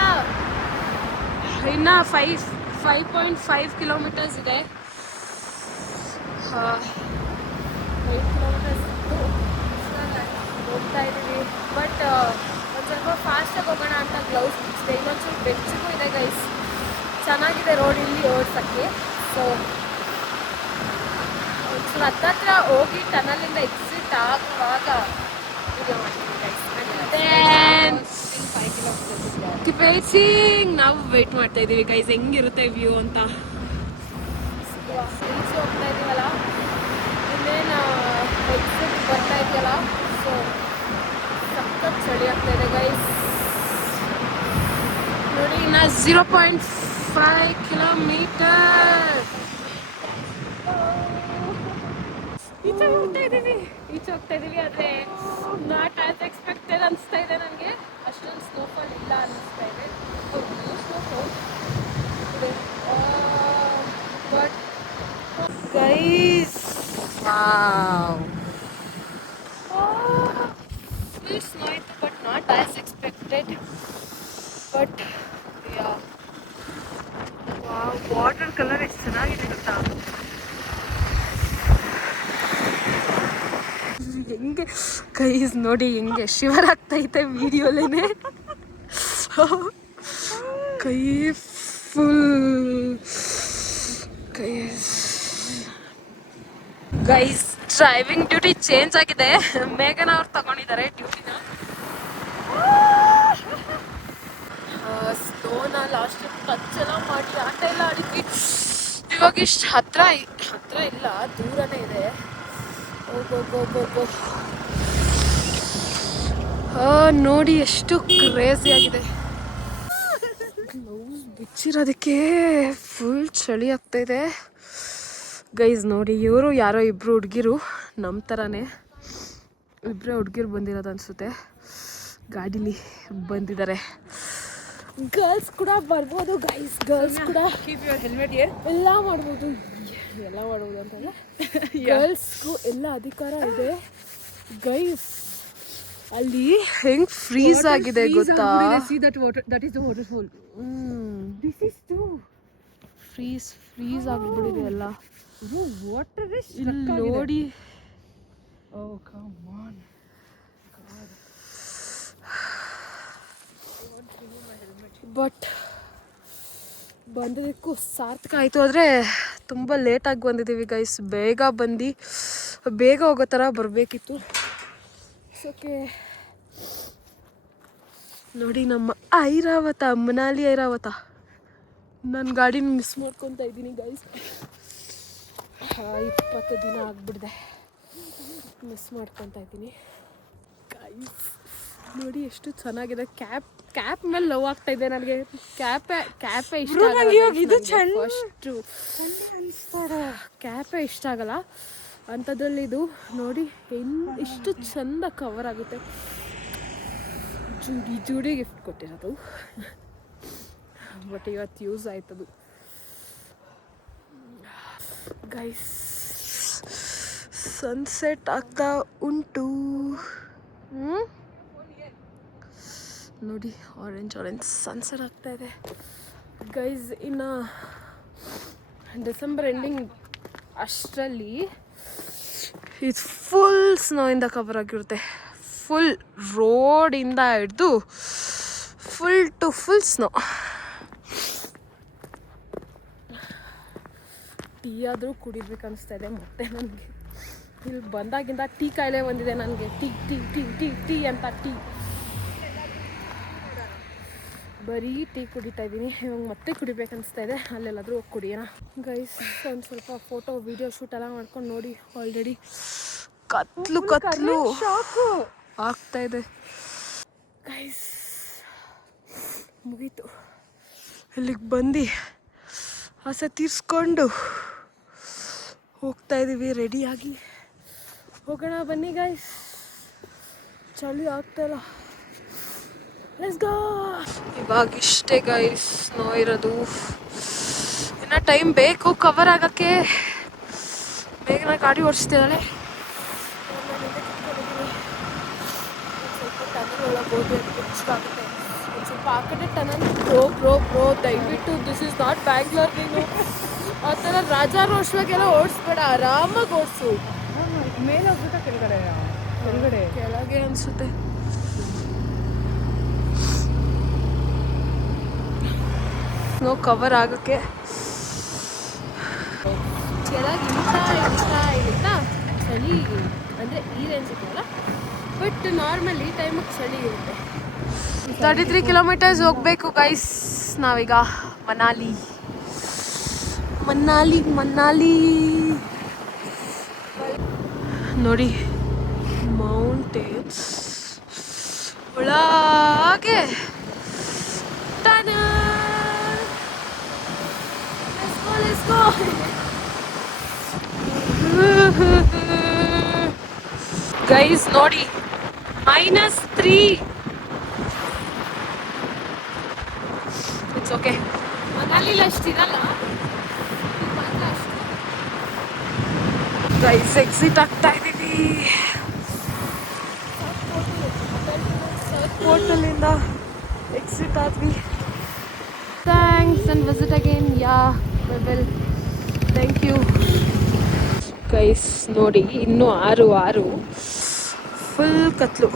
ಇನ್ನು 5.5 ಕಿಲೋಮೀಟರ್ಸ್ ಇದೆ. 8 ಕಿಲೋಮೀಟರ್ಸ್ ಹೋಗ್ತಾ ಇದ್ದೀವಿ. ಬಟ್ ಒಂದು ಸ್ವಲ್ಪ ಫಾಸ್ಟಾಗಿ ಹೋಗೋಣ ಅಂತ ಗ್ಲೌಸ್ ಬಿಚ್ಚಿದೆ. ಇನ್ನೊಂಚೂರು ಬೆಚ್ಚಗೂ ಇದೆ ಗೈಸ್. ಚೆನ್ನಾಗಿದೆ ರೋಡ್ ಇಲ್ಲಿ ಓಡ್ಸೋಕ್ಕೆ. ಸೊ ಒಂಚೂರು ಹತ್ತತ್ರ ಹೋಗಿ ಟನಲಿಂದ ಎಕ್ಸಿಟ್ ಆಗುವಾಗ ವಿಡಿಯೋ ಮಾಡ್ತೀವಿ ಗೈಸ್. ನಾವು ವೆಯ್ಟ್ ಮಾಡ್ತಾ ಇದ್ದೀವಿ ಗೈಸ್, ಹೆಂಗಿರುತ್ತೆ ವ್ಯೂ ಅಂತ. ಈಚೆ ಹೋಗ್ತಾ ಇದೀವಲ್ಲ, ಇನ್ನೇನು ಎಕ್ಸಿಟ್ ಬರ್ತಾ ಇದೆಯಲ್ಲ, ಸೊ ಸಖತ್ ಚಳಿ ಆಗ್ತಾ ಇದೆ ಗೈಸ್. ನೋಡಿ, ಇನ್ನು 0.5 ಕಿಲೋಮೀಟರ್ ಈಚೆ ಹೋಗ್ತಾ ಇದ್ದೀವಿ. ಆದರೆ ನಾಟ್ ಆಸ್ ಎಕ್ಸ್ಪೆಕ್ಟೆಡ್ ಅನಿಸ್ತಾ ಇದೆ ನನಗೆ. ಅಷ್ಟೊಂದು ಸ್ನೋಫಾಲ್ ಇಲ್ಲ ಅನ್ನಿಸ್ತಾ ಇದೆ. ಸ್ನೋಫಾಲ್ ಇದೆ, but guys, wow, it's night but not started. But yeah, wow, water color ಎಷ್ಟು ಚೆನ್ನಾಗಿದೆ ಗೊತ್ತಾ. ಹೆಂಗೆ ಕೈಸ್ ನೋಡಿ ಹೆಂಗೆ ಶಿವರ್ ಆಗ್ತೈತೆ ವಿಡಿಯೋಲೇನೆ. ಕೈ full guys driving duty change ಆಗಿದೆ. ಮೇಘನ ಅವ್ರು ತಗೊಂಡಿದ್ದಾರೆ ಡ್ಯೂಟಿನ. ಸ್ನೋನ ಲಾಸ್ಟ್ ಟಚ್ ಎಲ್ಲ ಮಾಡಿ ಆಟ ಎಲ್ಲ ಆಡಿದ್ವಿ. ಇವಾಗ ಇಷ್ಟು ಹತ್ರ ಇಲ್ಲ, ದೂರನೇ ಇದೆ. ನೋಡಿ ಎಷ್ಟು ಕ್ರೇಜಿ ಆಗಿದೆ. ಬಿಚ್ಚಿರೋದಕ್ಕೆ ಫುಲ್ ಚಳಿ ಆಗ್ತಾಯಿದೆ ಗೈಸ್. ನೋಡಿ ಇವರು ಯಾರೋ ಇಬ್ರು ಹುಡುಗಿರು ನಮ್ಮ ಥರನೇ, ಇಬ್ಬರೇ ಹುಡುಗಿರು ಬಂದಿರೋದು ಅನಿಸುತ್ತೆ. ಗಾಡೀಲಿ ಬಂದಿದ್ದಾರೆ. ಗರ್ಲ್ಸ್ ಕೂಡ ಬರ್ಬೋದು ಗೈಸ್, ಗರ್ಲ್ಸ್ ಕೂಡ ಹೆಲ್ಮೆಟ್ ಎಲ್ಲ ಮಾಡ್ಬೋದು ಅಂತಲ್ಲ, ಗರ್ಲ್ಸ್ಗೂ ಎಲ್ಲ ಅಧಿಕಾರ ಇದೆ ಗೈಸ್. ಅಲ್ಲಿ ಹೆಂಗ್ ಫ್ರೀಸ್ ಆಗಿದೆ ಗೊತ್ತಾ. ಫ್ರೀಸ್ ಆಗ್ಬಿಟ್ಟಿದೆ ಎಲ್ಲ ನೋಡಿ. ಬಟ್ ಬಂದಿದ್ದಕ್ಕೂ ಸಾರ್ಥಕ ಆಯಿತು. ಆದರೆ ತುಂಬ ಲೇಟಾಗಿ ಬಂದಿದ್ದೀವಿ ಗೈಸ್. ಬೇಗ ಹೋಗೋ ಥರ ಬರಬೇಕಿತ್ತು. ಓಕೆ ನೋಡಿ ನಮ್ಮ ಮನಾಲಿ ಐರಾವತ. ನನ್ನ ಗಾಡಿನ ಮಿಸ್ ಮಾಡ್ಕೊತಾ ಇದ್ದೀನಿ ಗೈಸ್. 20 ದಿನ ಆಗ್ಬಿಟ್ಟಿದೆ ಮಿಸ್ ಮಾಡ್ಕೊತಾ ಇದ್ದೀನಿ ಗೈಸ್. ನೋಡಿ ಎಷ್ಟು ಚೆನ್ನಾಗಿದೆ. ಕ್ಯಾಪ್ ಮೇಲೆ ಲವ್ ಆಗ್ತಾ ಇದೆ ನನಗೆ. ಕ್ಯಾಪೇ ಇಷ್ಟ ಕ್ಯಾಪೇ ಇಷ್ಟ ಆಗಲ್ಲ ಅಂಥದ್ರಲ್ಲಿ ಇದು ನೋಡಿ ಇಷ್ಟು ಚಂದ ಕವರ್ ಆಗುತ್ತೆ. ಜೂಡಿ ಗಿಫ್ಟ್ ಕೊಟ್ಟಿರೋದು, ಬಟ್ ಇವತ್ತು ಯೂಸ್ ಆಯ್ತದು ಗೈಸ್. ಸನ್ಸೆಟ್ ಆಗ್ತಾ ಉಂಟು ನೋಡಿ. ಆರೆಂಜ್ ಸನ್ಸೆಟ್ ಆಗ್ತಾ ಇದೆ ಗೈಸ್. ಇನ್ನು ಡಿಸೆಂಬರ್ ಎಂಡಿಂಗ್ ಅಷ್ಟರಲ್ಲಿ ಇದು ಫುಲ್ ಸ್ನೋಯಿಂದ ಕವರ್ ಆಗಿರುತ್ತೆ. ಫುಲ್ ರೋಡಿಂದ ಹಿಡ್ದು ಫುಲ್ ಸ್ನೋ. ಟೀ ಆದರೂ ಕುಡಿಬೇಕು ಅನಿಸ್ತಾ ಇದೆ ಮತ್ತೆ ನನಗೆ. ಇಲ್ಲಿ ಬಂದಾಗಿಂದ ಟೀ ಕಾಯಿಲೆ ಬಂದಿದೆ ನನಗೆ. ಟೀ ಅಂತ ಬರೀ ಟೀ ಕುಡಿತಾ ಇದ್ದೀನಿ. ಇವಾಗ ಮತ್ತೆ ಕುಡಿಬೇಕನ್ನಿಸ್ತಾ ಇದೆ. ಅಲ್ಲೆಲ್ಲಾದರೂ ಹೋಗಿ ಕುಡಿಯೋಣ ಗೈಸ್. ಒಂದು ಸ್ವಲ್ಪ ಫೋಟೋ ವಿಡಿಯೋ ಶೂಟ್ ಎಲ್ಲ ಮಾಡ್ಕೊಂಡು ನೋಡಿ. ಆಲ್ರೆಡಿ ಕತ್ಲು ಶಾಕು ಆಗ್ತಾ ಇದೆ ಗೈಸ್. ಮುಗೀತು. ಇಲ್ಲಿಗೆ ಬಂದು ಆಸೆ ತೀರಿಸ್ಕೊಂಡು ಹೋಗ್ತಾ ಇದ್ದೀವಿ. ರೆಡಿಯಾಗಿ ಹೋಗೋಣ ಬನ್ನಿ ಗೈಸ್. ಚಳಿ ಆಗ್ತಾಯಿಲ್ಲ. Let's go. ಇವಾಗ ಇಷ್ಟೇ ಗೈಸ್ ಸ್ನೋ ಇರೋದು. ಇನ್ನು ಟೈಮ್ ಬೇಕು ಕವರ್ ಆಗೋಕ್ಕೆ. ಬೇಗನ ಗಾಡಿ ಓಡಿಸ್ತಿದ್ದಾಳೆ. ಸ್ವಲ್ಪ ಟನಲ್ ಒಳಗೆ ಹೋಗಿ ಆಗುತ್ತೆ. ಒಂದು ಸ್ವಲ್ಪ ಆ ಕಡೆ ಟನಲ್ ಬ್ರೋ ದಯವಿಟ್ಟು. This is not Bangalore. ನೀನು ಆ ಥರ ರಾಜಾರೋಷವಾಗೆಲ್ಲ ಓಡಿಸ್ಬೇಡ, ಆರಾಮಾಗಿ ಓಡಿಸು. ಮೇಲೆ ಹೋಗ್ಬಿಟ್ಟ ಕೆಳಗೆ ಅನಿಸುತ್ತೆ. ಸ್ನೋ ಕವರ್ ಆಗೋಕ್ಕೆ ಕೆಳಗೆ ಇಳಿತಾ ಚಳಿ ಅಂದರೆ ಈ ರೇಂಜ್ ಇರಲ್ಲ, ಬಟ್ ನಾರ್ಮಲ್ ಈ ಟೈಮಿಗೆ ಚಳಿ ಇರುತ್ತೆ. 33 ಕಿಲೋಮೀಟರ್ಸ್ ಹೋಗಬೇಕು ಗೈಸ್ ನಾವೀಗ. ಮನಾಲಿ ನೋಡಿ ಮೌಂಟೇನ್ಸ್ ಒಳಗೆ Let's go. ಗೈಸ್ ನೋಡಿ -3. It's okay. ಮನಾಲಿಲಿ ಅಷ್ಟಿರಲ್ಲ ಗೈಸ್. ಎಕ್ಸಿಟ್ ಆಗ್ತಾ ಇದ್ದೀವಿ ಹೋಟೆಲಿಂದ. ಎಕ್ಸಿಟ್ ಆದ್ವಿ. Thanks and visit again. Yeah will. Thank you guys. ನೋಡಿ ಇನ್ನೂ 6 ಫುಲ್ ಕತ್ಲು,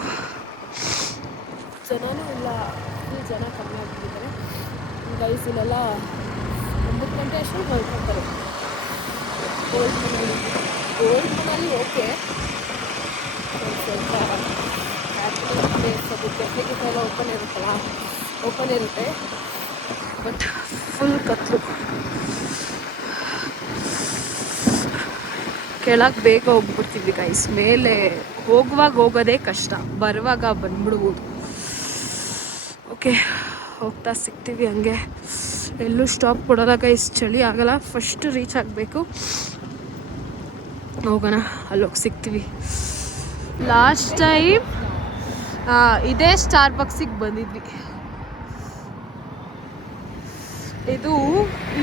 ಜನನೂ ಇಲ್ಲ. ಫುಲ್ ಜನ ಕಮ್ಮಿ ಆಗ್ತಿದ್ದಾರೆ ಗೈಸ್. ಇಲ್ಲೆಲ್ಲ 9 ಗಂಟೆ ಅಷ್ಟು ಹೊರಡ್ತಾರೆ. ಗೋಲ್ಡ್ ಮನಲ್ಲಿ ಓಕೆ, ಸ್ವಲ್ಪ ಹ್ಯಾಪಿನೆಸ್ ಪ್ಲೇಸ್, ಅದು ಕೆಫೆ ಎಲ್ಲ ಓಪನ್ ಇರುತ್ತೆ, ಬಟ್ ಫುಲ್ ಕತ್ಲು. ಕೆಳಗೆ ಬೇಗ ಹೋಗ್ಬಿಡ್ತೀವಿ ಗೈಸ್. ಮೇಲೆ ಹೋಗೋದೇ ಕಷ್ಟ, ಬರುವಾಗ ಬಂದ್ಬಿಡ್ಬೋದು. ಓಕೆ, ಹೋಗ್ತಾ ಸಿಗ್ತೀವಿ ಹಂಗೆ. ಎಲ್ಲೂ ಸ್ಟಾಪ್ ಕೊಡೋಲ್ಲ ಗೈಸ್, ಚಳಿ ಆಗಲ್ಲ. ಫಸ್ಟ್ ರೀಚ್ ಆಗಬೇಕು, ಹೋಗೋಣ, ಅಲ್ಲೋಗಿ ಸಿಗ್ತೀವಿ. ಲಾಸ್ಟ್ ಟೈಮ್ ಇದೇ ಸ್ಟಾರ್ಬಕ್ಸಿಗೆ ಬಂದಿದ್ವಿ. ಇದು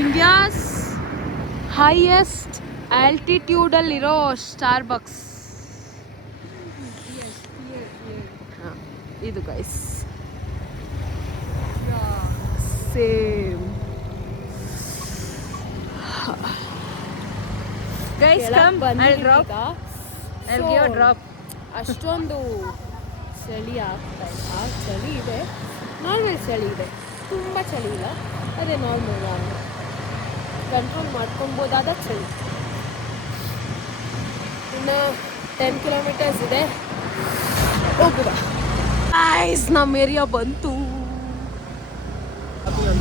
ಇಂಡಿಯಾಸ್ ಹೈಯೆಸ್ಟ್ ಆಲ್ಟಿಟ್ಯೂಡಲ್ಲಿರೋ ಸ್ಟಾರ್ಬಕ್ಸ್ ಇದು guys. Same guys, come I'll drop. I'll give a drop. ಅಷ್ಟೊಂದು ಚಳಿ ಆಗ್ತಾ ಇಲ್ಲ. ಚಳಿ ಇದೆ, ನಾರ್ಮಲ್ ಚಳಿ ಇದೆ, ತುಂಬ ಚಳಿ ಇಲ್ಲ. ಅದೇ ನಾರ್ಮಲ್ ಕಂಟ್ರೋಲ್ ಮಾಡ್ಕೊಬೋದಾದ ಚಳಿ. ಇನ್ನು 10 ಕಿಲೋಮೀಟರ್ಸ್ ಇದೆ, ಹೋಗುವ. ಗೈಸ್, ನಮ್ಮ ಏರಿಯಾ ಬಂತು.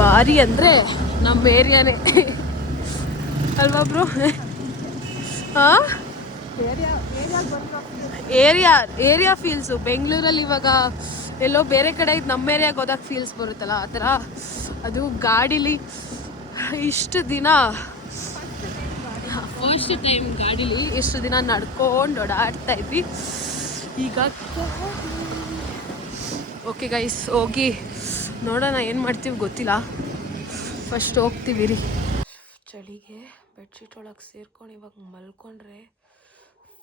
ಭಾರಿ ಅಂದರೆ ನಮ್ಮ ಏರಿಯಾನೇ ಅಲ್ವಾ ಬ್ರೋ? ಹಾಂ, ಏರಿಯಾ ಫೀಲ್ಸು. ಬೆಂಗಳೂರಲ್ಲಿ ಇವಾಗ ಎಲ್ಲೋ ಬೇರೆ ಕಡೆ ನಮ್ಮ ಏರಿಯಾಗೆ ಹೋದಾಗ ಫೀಲ್ಸ್ ಬರುತ್ತಲ್ಲ, ಆ ಥರ. ಅದು ಗಾಡೀಲಿ ಇಷ್ಟು ದಿನ ಫಸ್ಟ್ ಟೈಮ್ ಗಾಡೀಲಿ ಇಷ್ಟು ದಿನ ನಡ್ಕೊಂಡು ಓಡಾಡ್ತಾ ಇದ್ವಿ. ಈಗ ಓಕೆ ಗೈಸ್, ಹೋಗಿ ನೋಡೋಣ ಏನು ಮಾಡ್ತೀವಿ ಗೊತ್ತಿಲ್ಲ. ಫಸ್ಟ್ ಹೋಗ್ತೀವಿ ರೀ. ಚಳಿಗೆ ಬೆಡ್ಶೀಟ್ ಒಳಗೆ ಸೇರ್ಕೊಂಡು ಇವಾಗ ಮಲ್ಕೊಂಡ್ರೆ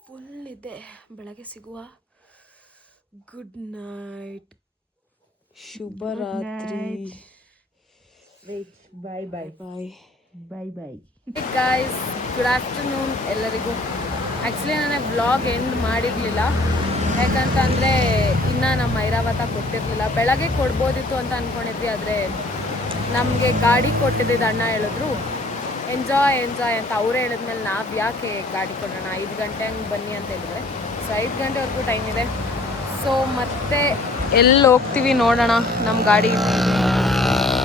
ಫುಲ್ ಇದೆ. ಬೆಳಗ್ಗೆ ಸಿಗುವ. ಗುಡ್ ನೈಟ್, ಶುಭರಾತ್ರಿ. Bye bye bye bye bye guys. Good afternoon ಎಲ್ಲರಿಗೂ. ಆ್ಯಕ್ಚುಲಿ ನಾನು ವ್ಲಾಗ್ ಎಂಡ್ ಮಾಡಿರಲಿಲ್ಲ, ಯಾಕಂತಂದರೆ ಇನ್ನು ನಮ್ಮ ಐರಾವತ ಕೊಟ್ಟಿರಲಿಲ್ಲ. ಬೆಳಗ್ಗೆ ಕೊಡ್ಬೋದಿತ್ತು ಅಂತ ಅಂದ್ಕೊಂಡಿದ್ವಿ, ಆದರೆ ನಮಗೆ ಗಾಡಿ ಕೊಟ್ಟಿದ್ದಿದ್ದು ಅಣ್ಣ ಹೇಳಿದ್ರು ಎಂಜಾಯ್ ಅಂತ. ಅವರೇ ಹೇಳಿದ್ಮೇಲೆ ನಾವು ಯಾಕೆ ಗಾಡಿ ಕೊಡೋಣ, 5 ಗಂಟೆ ಹಂಗೆ ಬನ್ನಿ ಅಂತ ಹೇಳಿದ್ರೆ. ಸೊ 5 ಗಂಟೆವರೆಗೂ ಟೈಮ್ ಇದೆ. ಸೊ ಮತ್ತೆ ಎಲ್ಲಿ ಹೋಗ್ತೀವಿ ನೋಡೋಣ. ನಮ್ಮ ಗಾಡಿ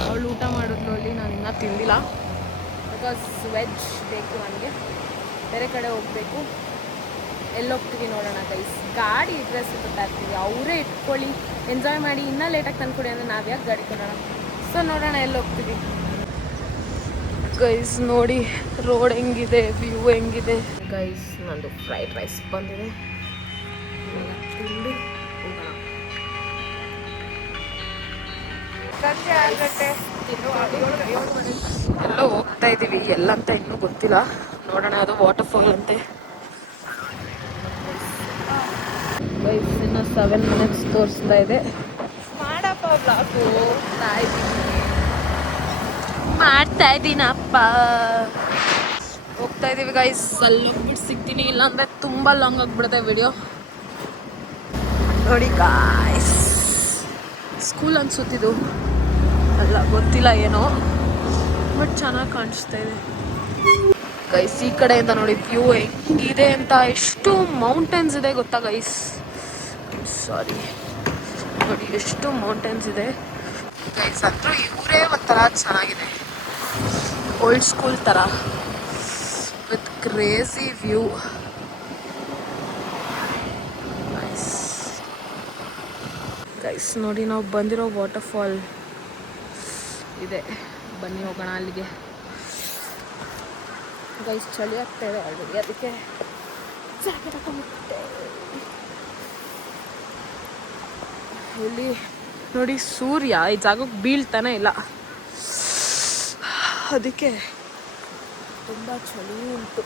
ಅವಳು ಊಟ ಮಾಡಿದ್ಲು ಅಲ್ಲಿ, ನಾನು ಇನ್ನೂ ತಿಂದಿಲ್ಲ. ಬಿಕಾಸ್ ವೆಜ್ ಬೇಕು ನನಗೆ, ಬೇರೆ ಕಡೆ ಹೋಗಬೇಕು. ಎಲ್ಲಿ ಹೋಗ್ತೀವಿ ನೋಡೋಣ ಗೈಸ್. ಗಾಡಿ ಇದ್ರೆ ಸುತ್ತಾ ಇರ್ತೀವಿ, ಅವರೇ ಇಟ್ಕೊಳ್ಳಿ, ಎಂಜಾಯ್ ಮಾಡಿ. ಇನ್ನೂ ಲೇಟಾಗಿ ತಂದ್ಕೊಡಿ ಅಂದರೆ ನಾವು ಯಾಕೆ ಗಾಡಿ ಕೊಡೋಣ. ಸೊ ನೋಡೋಣ ಎಲ್ಲಿ ಹೋಗ್ತೀವಿ ಗೈಸ್. ನೋಡಿ ರೋಡ್ ಹೆಂಗಿದೆ, ವ್ಯೂ ಹೆಂಗಿದೆ ಗೈಸ್. ನಂದು ಫ್ರೈಡ್ ರೈಸ್ ಬಂದಿದೆ, ತಿಂದು ಹೋಗೋಣ. ಎಲ್ಲೋ ಹೋಗ್ತಾ ಇದ್ದೀವಿ, ಎಲ್ಲಂತ ಇನ್ನೂ ಗೊತ್ತಿಲ್ಲ. ನೋಡೋಣ, ಅದು ವಾಟರ್ಫಾಲ್ ಅಂತೆ ಗೈಸ್. ಇನ್ನು 7 ಮಿನಿಟ್ಸ್ ತೋರಿಸ್ತಾ ಇದೆ. ಮಾಡಪ್ಪ ಬ್ಲಾಗು ಮಾಡ್ತಾ ಇದ್ದೀನಪ್ಪ. ಹೋಗ್ತಾ ಇದ್ದೀವಿ ಗೈಸ್. ಅಲ್ಲಿ ಹೋಗ್ಬಿಟ್ಟು ಸಿಗ್ತೀನಿ, ಇಲ್ಲಾಂದರೆ ತುಂಬ ಲಾಂಗ್ ಆಗಿಬಿಡುತ್ತೆ ವಿಡಿಯೋ. ನೋಡಿ ಗಾಯ್ಸ್, ಸ್ಕೂಲ್ ಅನ್ಸುತ್ತಿದ್ದು ಅಲ್ಲ, ಗೊತ್ತಿಲ್ಲ ಏನೋ, ಬಟ್ ಚೆನ್ನಾಗಿ ಕಾಣಿಸ್ತಾ ಇದೆ ಗೈಸ್. ಈ ಕಡೆಯಿಂದ ನೋಡಿ ವ್ಯೂ ಹೆಂಗಿದೆ ಅಂತ. ಎಷ್ಟು ಮೌಂಟೇನ್ಸ್ ಇದೆ ಗೊತ್ತಾ ಗೈಸ್. ಸಾರಿ, ನೋಡಿ ಎಷ್ಟು ಮೌಂಟೇನ್ಸ್ ಇದೆ ಗೈಸ್. ಅಂದರೂ ಇವರೇ ಒಂಥರ ಚೆನ್ನಾಗಿದೆ, ಓಲ್ಡ್ ಸ್ಕೂಲ್ ಥರ ವಿತ್ ಕ್ರೇಜಿ ವ್ಯೂ. ಗೈಸ್ ನೋಡಿ, ನಾವು ಬಂದಿರೋ ವಾಟರ್ಫಾಲ್ ಇದೆ. ಬನ್ನಿ ಹೋಗೋಣ ಅಲ್ಲಿಗೆ ಗೈಸ್. ಚಳಿ ಆಗ್ತಾ ಇದೆ ಆಲ್ರೆಡಿ, ಅದಕ್ಕೆ ಜಾಕೆಟ್ ಹಾಕೊಂಡ್ಬಿಟ್ಟೆ. ಇಲ್ಲಿ ನೋಡಿ ಸೂರ್ಯ ಈ ಜಾಗಕ್ಕೆ ಬೀಳ್ತಾನೆ ಇಲ್ಲ, ಅದಕ್ಕೆ ತುಂಬ ಚಳಿ ಉಂಟು.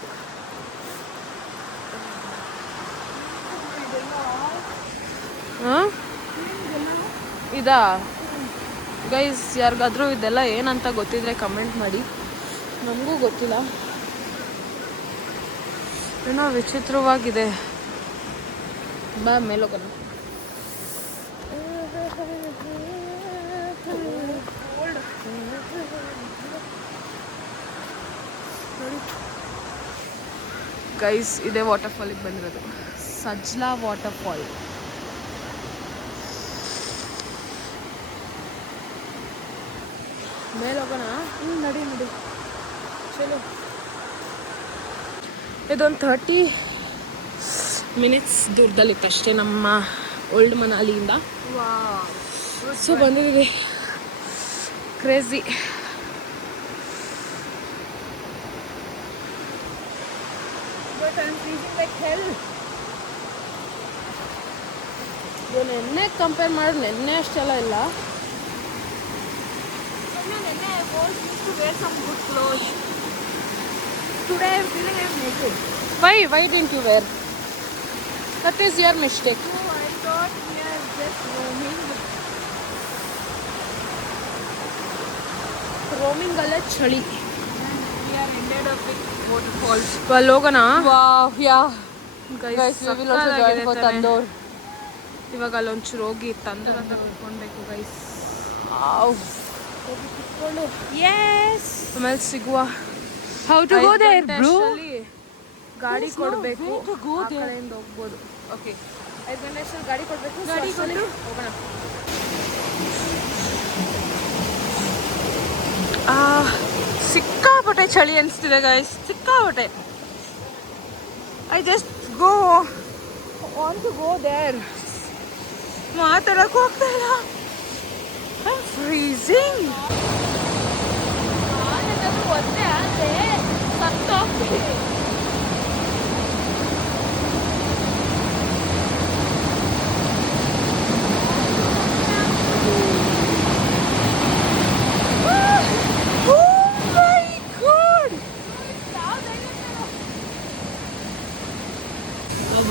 ಇದಾ ಗೈಸ್ ಯಾರಿಗಾದ್ರೂ ಇದೆಲ್ಲ ಏನಂತ ಗೊತ್ತಿದ್ರೆ ಕಮೆಂಟ್ ಮಾಡಿ, ನಮಗೂ ಗೊತ್ತಿಲ್ಲ, ಏನೋ ವಿಚಿತ್ರವಾಗಿದೆ. ಬಾ ಮೇಲೋಗೋಣ. ಗೈಸ್ ಇದೇ ವಾಟರ್ಫಾಲಿಗೆ ಬಂದಿರೋದು, ಸಜ್ಲಾ ವಾಟರ್ಫಾಲ್. ಮೇಲೋಗೋಣ. ನಡಿ ನಡಿ ಚಲೋ. ಇದೊಂದು 30 ಮಿನಿಟ್ಸ್ ದೂರದಲ್ಲಿತ್ತಷ್ಟೇ ನಮ್ಮ ಓಲ್ಡ್ ಮನಾಲಿಯಿಂದ. ಸೊ ಬಂದಿದ್ದೀವಿ. ಕ್ರೇಜಿ. ಇದು ನೆನ್ನೆ ಕಂಪೇರ್ ಮಾಡಿದ್ರೆ ನೆನ್ನೆ ಅಷ್ಟೆಲ್ಲ ಇಲ್ಲ. Today I'm feeling I'm naked. Why didn't you wear? That is your mistake. No, I thought we are just roaming. Roaming ಅಲ್ಲ ಚಳಿ. We are ended up with waterfalls. ಅಲ್ಲಿ ಹೋಗೋಣ. Wow, yeah. Guys, we will also join for Tandoor. ಇವಾಗ ಅಲ್ಲೊಂಚೂರು ಹೋಗಿ ತಂದೂರ್ ಅಂತ ಕುತ್ಕೊಳ್ಬೇಕು ಗೈಸ್. ಹೋಗಿ ಕುತ್ಕೊಂಡು Yes. ಆಮೇಲೆ ಸಿಗುವ. How to go there, bro? ಗಾಡಿ ಕೊಡಬೇಕು. way to go ಆ there. ಕಡೆಯಿಂದ ಹೋಗ್ಬೋದು. ಓಕೆ 5 ಗಂಟೆ ಅಷ್ಟರಲ್ಲಿ ಗಾಡಿ ಕೊಡಬೇಕು. ಗಾಡಿ ಕೊಟ್ಟು ಹೋಗೋಣ. ಸಿಕ್ಕಾಪಟ್ಟೆ ಚಳಿ ಅನಿಸ್ತಿದೆ ಗೈಸ್, ಸಿಕ್ಕಾಪಟ್ಟೆ. I just want to go there. ಮಾತಾಡಕ್ಕೆ ಹೋಗ್ತಾ ಇಲ್ಲ. I am freezing. ಒಂದೇ ಆದರೆ ಸತ್ತೋಗ್ತೀನಿ.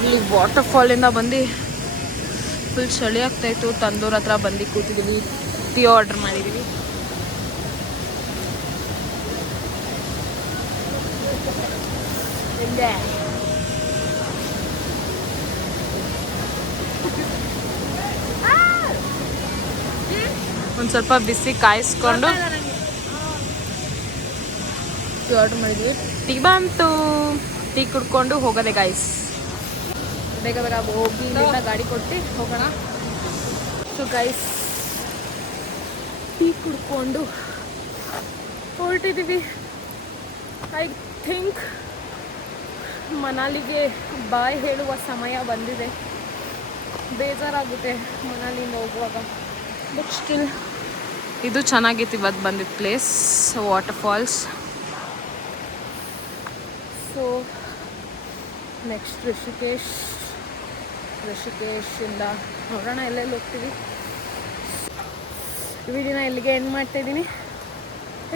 ಇಲ್ಲಿ ವಾಟರ್ಫಾಲಿಂದ ಬಂದು ಫುಲ್ ಚಳಿ ಆಗ್ತಾಯಿತ್ತು. ತಂದೂರ್ ಹತ್ರ ಬಂದು ಕೂತಿದ್ದೀವಿ. ಟೀ ಆರ್ಡರ್ ಮಾಡಿದ್ದೀವಿ. ಒಂದು ಸ್ವಲ್ಪ ಬಿಸಿ ಕಾಯಿಸ್ಕೊಂಡು ಟೀ ಆರ್ಡರ್ ಮಾಡಿದ್ವಿ. ಟೀ ಬಂತು. ಟೀ ಕುಡ್ಕೊಂಡು ಹೋಗೋದೆ ಗಾಯ್ಸ್. ಬೇಗ ಬೇಗ ಹೋಗಿ ಇಲ್ಲಿಂದ ಗಾಡಿ ಕೊಟ್ಟು ಹೋಗೋಣ. ಸೊ ಗೈಸ್ ಟೀ ಕುಡ್ಕೊಂಡು ಹೊರಟಿದ್ದೀವಿ. ಐ ಥಿಂಕ್ ಮನಾಲಿಗೆ ಬಾಯ್ ಹೇಳುವ ಸಮಯ ಬಂದಿದೆ. ಬೇಜಾರಾಗುತ್ತೆ ಮನಾಲಿಂದ ಹೋಗುವಾಗ. ಬಟ್ ಸ್ಟಿಲ್ ಇದು ಚೆನ್ನಾಗಿತ್ತು ಇವತ್ತು ಬಂದಿದ್ದ ಪ್ಲೇಸ್, ವಾಟರ್ಫಾಲ್ಸ್. ಸೊ ನೆಕ್ಸ್ಟ್ ಋಷಿಕೇಶಿಂದ ನೋಡೋಣ ಎಲ್ಲೆಲ್ಲಿ ಹೋಗ್ತೀವಿ. ವಿಡಿಯೋನ ಇಲ್ಲಿಗೆ ಎಂಡ್ ಮಾಡ್ತಾಯಿದ್ದೀನಿ.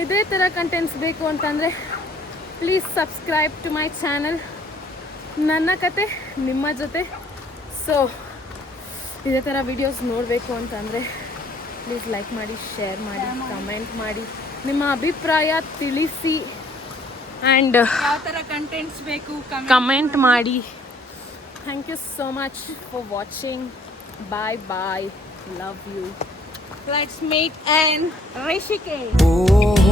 ಇದೇ ಥರ ಕಂಟೆಂಟ್ಸ್ ಬೇಕು ಅಂತಂದರೆ please subscribe to my channel. ನನ್ನ ಕತೆ ನಿಮ್ಮ ಜೊತೆ. ಸೊ ಇದೇ ಥರ ವೀಡಿಯೋಸ್ ನೋಡಬೇಕು ಅಂತಂದರೆ ಪ್ಲೀಸ್ ಲೈಕ್ ಮಾಡಿ, ಶೇರ್ ಮಾಡಿ, ಕಮೆಂಟ್ ಮಾಡಿ, ನಿಮ್ಮ ಅಭಿಪ್ರಾಯ ತಿಳಿಸಿ. ಆ್ಯಂಡ್ ಯಾವ ಥರ ಕಂಟೆಂಟ್ಸ್ ಬೇಕು ಕಮೆಂಟ್ ಮಾಡಿ. Thank you so much for watching. Bye bye. Love you. Let's meet in Rishikesh. Oh